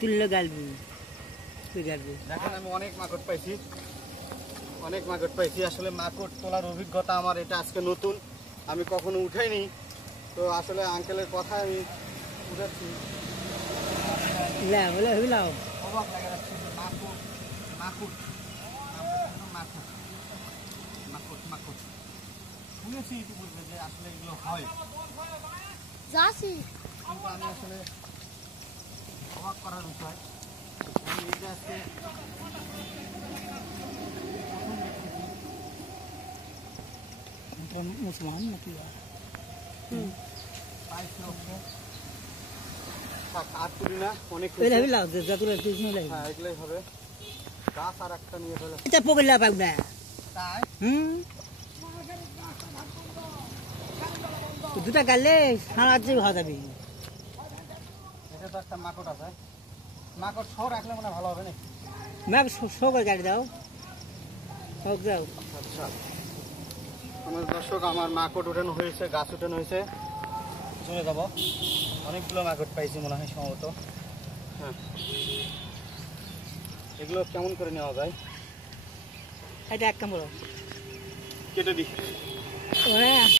তুললে গালবি দেখেন আমি অনেক মাকড় পাইছি আসলে মাকড় তোলার অভিজ্ঞতা আমার এটা আজকে নতুন আমি কখনো উঠাইনি তো আসলে আঙ্কেলের কথা আমি উঠাচ্ছি অবাক লাগে যাচ্ছে মাকড় শুনেছি ইতিপূর্বে যে আসলে এগুলো হয় কিন্তু আমি আসলে অবাক করার বিষয় আমি এটা আজকে মুসলমান নাকি আর তুলি না অনেক এগুলোই হবে গাছ আর একটা নিয়ে ফেলে তাই দুটা গালে সারা হওয়া যাবে এটা তো একটা মাকড় আছে মাকড় শো রাখলে মনে ভালো হবে নাকি ম্যাপ শো করে গাড়ি দাও হোক যাও আচ্ছা আমার দর্শক আমার মাকড় উঠানো হয়েছে গাছ উঠানো হয়েছে চলে যাব অনেকগুলো মাকড় পাইছি মনে হয় সম্ভবত হ্যাঁ এগুলো কেমন করে নেওয়া যায় এটা এক কামড় কেটে দিই